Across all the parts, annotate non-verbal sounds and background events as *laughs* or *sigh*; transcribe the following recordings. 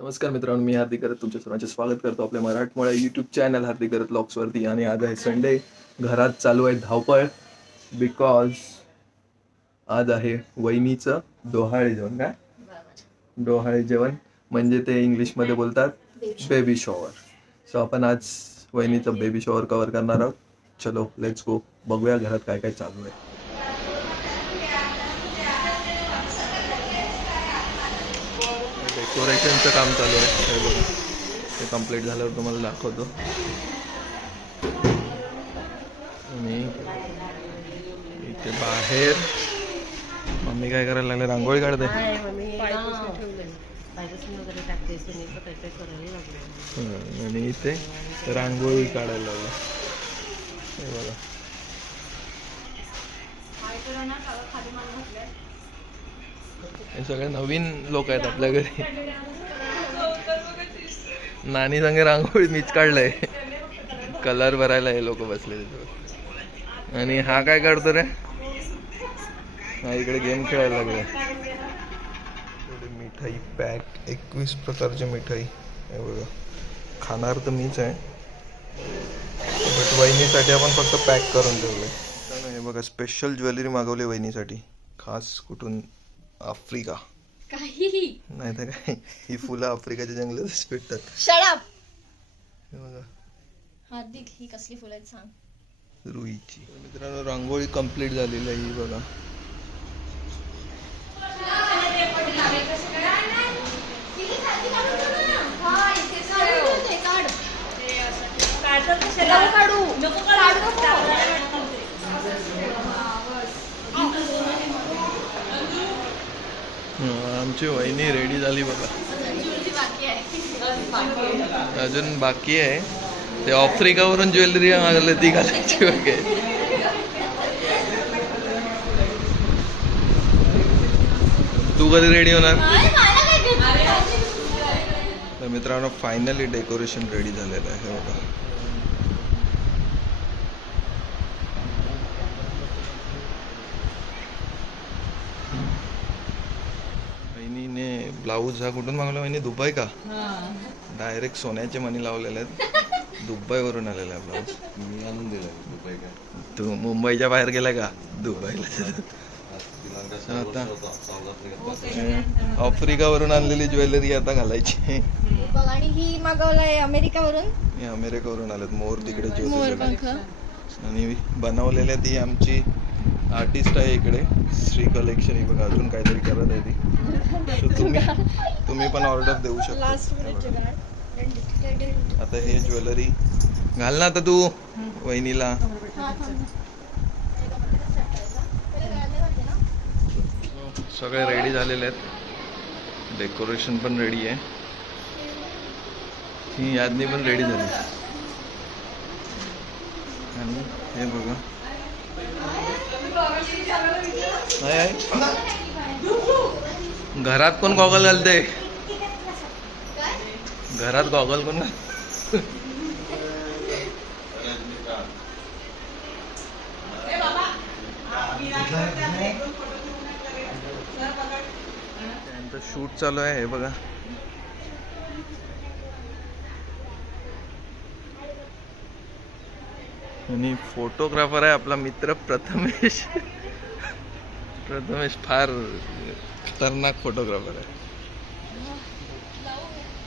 नमस्कार मित्रांनो मी हार्दिक करत तुमच्या सर्वांचे स्वागत करतो आपल्या मराठमोळ्या यूट्यूब चॅनल हार्दिक करत लॉक्सवरती आणि आज आहे संडे घरात चालू आहे धावपळ. बिकॉज आज आहे वहिनीचं डोहाळे जेवण काय? डोहाळे जेवण. म्हणजे ते इंग्लिशमध्ये बोलतात बेबी शॉवर सो आपण आज वहिनीचं बेबी शॉवर कव्हर करणार आहोत. चलो लेट्स गो बघूया घरात काय काय चालू आहे. डेकोरेशनचं काम चालू आहे. हे बघा. ते कंप्लीट झाल्यावर तुम्हाला दाखवतो. आणि इथे बाहेर मम्मी काय करायला लागले? रांगोळी काढते. हं, आणि इथे रांगोळी काढायला लागले. हे बघा. हे सगळे नवीन लोक आहेत आपल्या घरी. नानी संगे रांगोळी मीच काढलंय. कलर भरायला हे लोक बसले आणि हा काय करतो रे? हा इकडे गेम खेळायला लागले मिठाई पॅक एकवीस प्रकारची मिठाई. हे बघा. खाणार तर मीच आहे. बट वहिनीसाठी आपण फक्त पॅक करून ठेवलं हे बघा स्पेशल ज्वेलरी मागवली वहिनीसाठी. खास कुठून आफ्रिका. काहीही नाही तर काय ही फुलं आफ्रिकाच्या जंगलातच भेटतात. शराब हे बघा. हार्दिक ही कसली फुलं आहेत सांग. रुईची. मित्रांनो रांगोळी कंप्लीट झालेली आहे ही बघा. हं, आमची वहिनी रेडी झाली बघा. अजून बाकी आहे. ते आफ्रिकावरून ज्वेलरी मागवलं ती घालायची वगैरे. तू कधी रेडी होणार? तर मित्रांनो फायनली डेकोरेशन रेडी झालेलं आहे बघा. वहिनीने ब्लाऊज हा कुठून मागवला वहिनी दुबई का? डायरेक्ट सोन्याचे मणी लावलेले आहेत. दुबईवरून आलेला आहे ब्लाऊज. मी आणून दिलं दुबई काय? तू मुंबईच्या बाहेर गेला का? दुबईला. आता. आफ्रिका आफ्रिकावरून आणलेली ज्वेलरी आता घालायची. आणि ही मागवलाय अमेरिकावरून? हे अमेरिकेवरून आलेत. मोर तिकडे आणि बनवलेल्या ती आमची आर्टिस्ट आहे इकडे. श्री कलेक्शन ही बघा अजून काहीतरी करत आहे ती. तुम्ही तुम्ही पण ऑर्डर देऊ शकता. आता हे ज्वेलरी घाल ना आता तू वहिनीला. सगळे रेडी झालेले आहेत. डेकोरेशन पण रेडी आहे. ही यादनी पण रेडी झाली. आणि हे बघा. नाही आहे. घरात कोण गॉगल घालते घरात गॉगल कोण घाल त्यांचं शूट चालू आहे हे बघा आणि फोटोग्राफर आहे आपला मित्र प्रथमेश. प्रथमेश फार खतरनाक फोटोग्राफर आहे.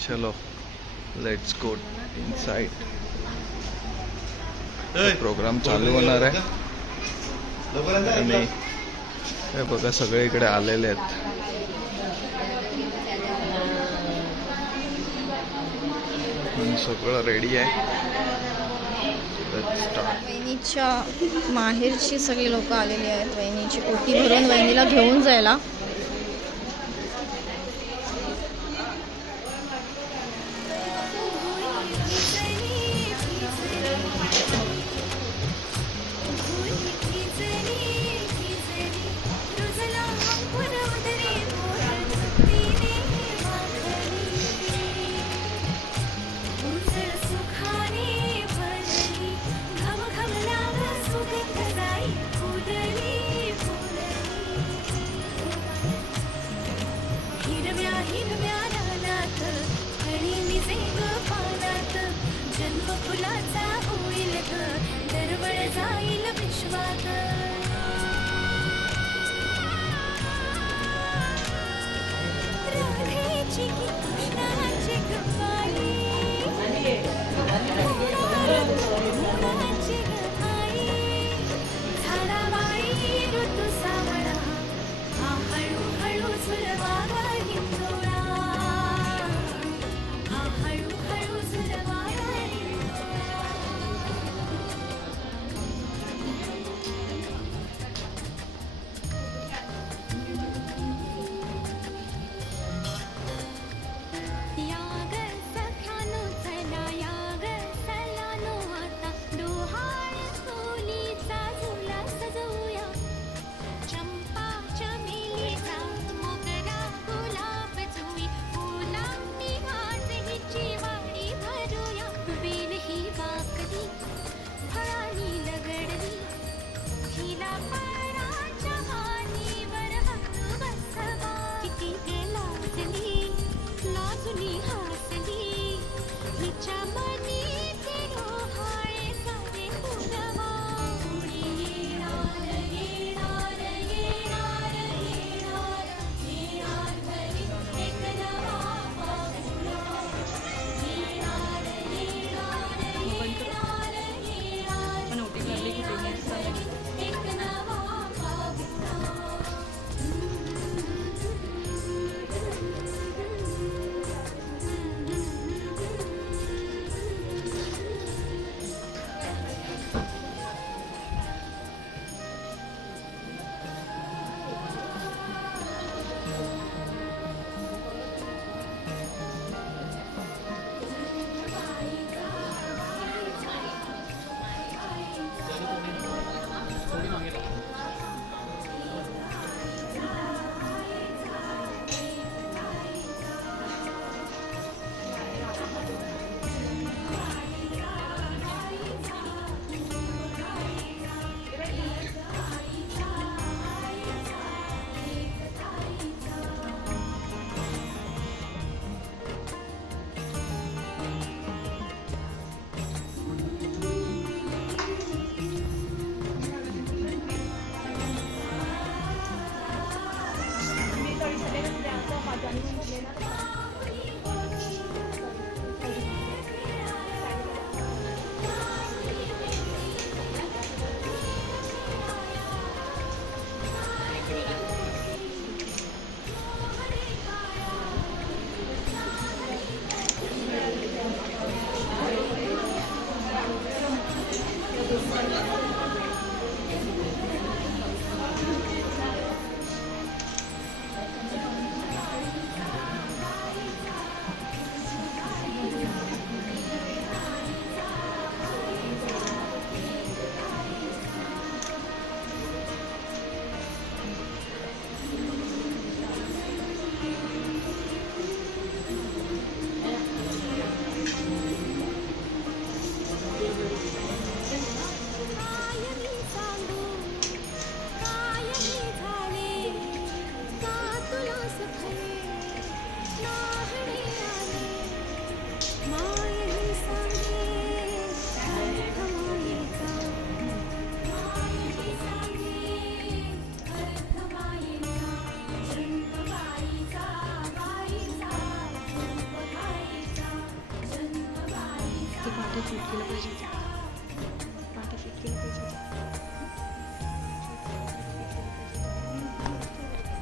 चलो लेट्स गो इनसाइड प्रोग्राम चालू होणार आहे. आणि हे बघा सगळे इकडे आलेले आहेत. सगळं रेडी आहे. वहिनीच्या माहेरची सगळी लोक आलेली आहेत. वहिनीची ओटी भरून वहिनीला घेऊन जायला.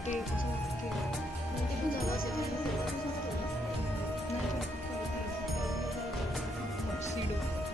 ते कसं वाटते ते पण झालं असेल सीडो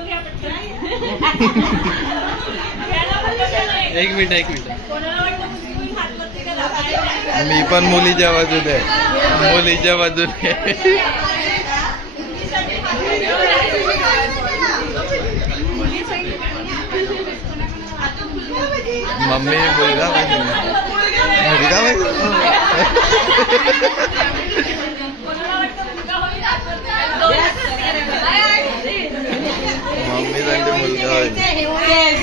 *laughs* एक मिनिट एक मिनिट. मी पण मुलीच्या बाजूने आहे. मुलीच्या बाजूने मम्मी मुलगा मुलगा? *laughs* *laughs* सांगते मुलगा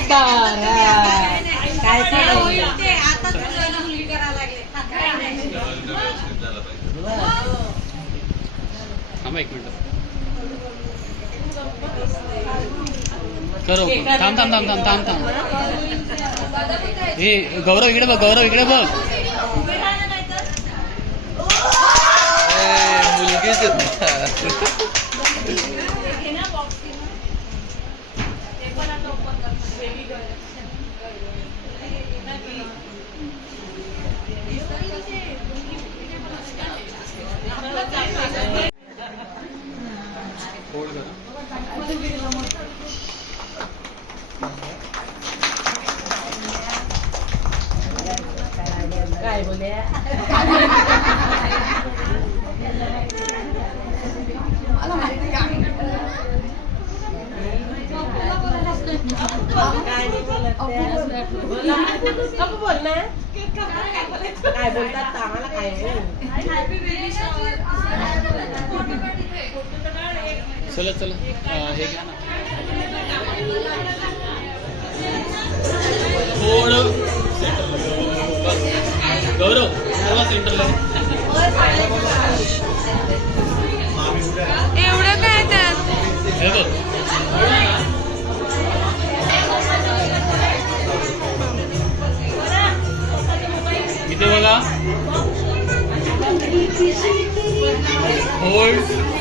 थांबा एक मिनिट. करो. थांब थांब थांब थांब थांब थांब. हे गौरव इकडे बघ गौरव इकडे बघ. ए, मुलगीच *laughs* काय बोलतात तर आम्हाला काय चला चला. हे थोडं गौरव थोडा सेंटरला एवढं काय त्यात हे बघ. इथे बघा. होल्ड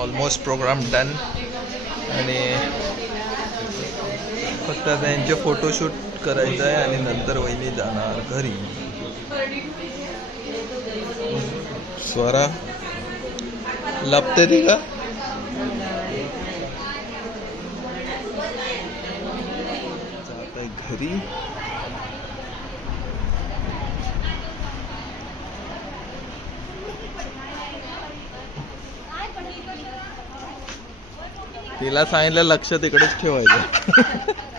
ऑलमोस्ट प्रोग्राम डन आणि फक्त त्यांचे फोटोशूट करायचं आहे आणि नंतर वहिनी जाणार घरी. स्वरा लपते ती का? घरी। तिला सांगितलं लक्ष तिकडेच ठेवायचं. *laughs*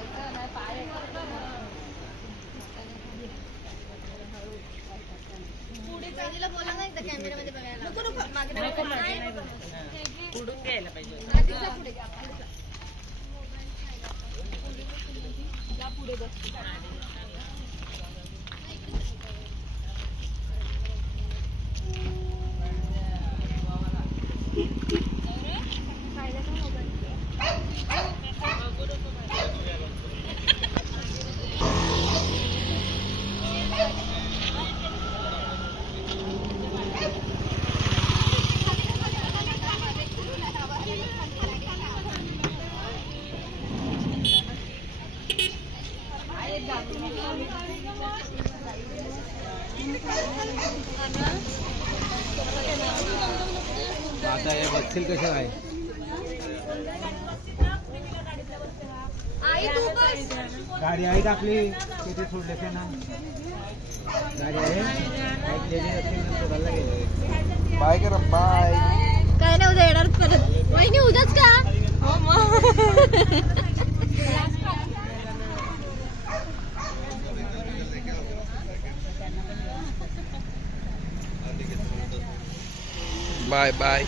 उडून घ्यायला पाहिजे बघतील कसे आहे? गाडी आहे का आपली. तिथे सोडले ते ना? गाडी आहे. बाय करा बाय. काय नाही उद्या येणार परत. वहिनी उद्याच का? हो मग. Bye bye.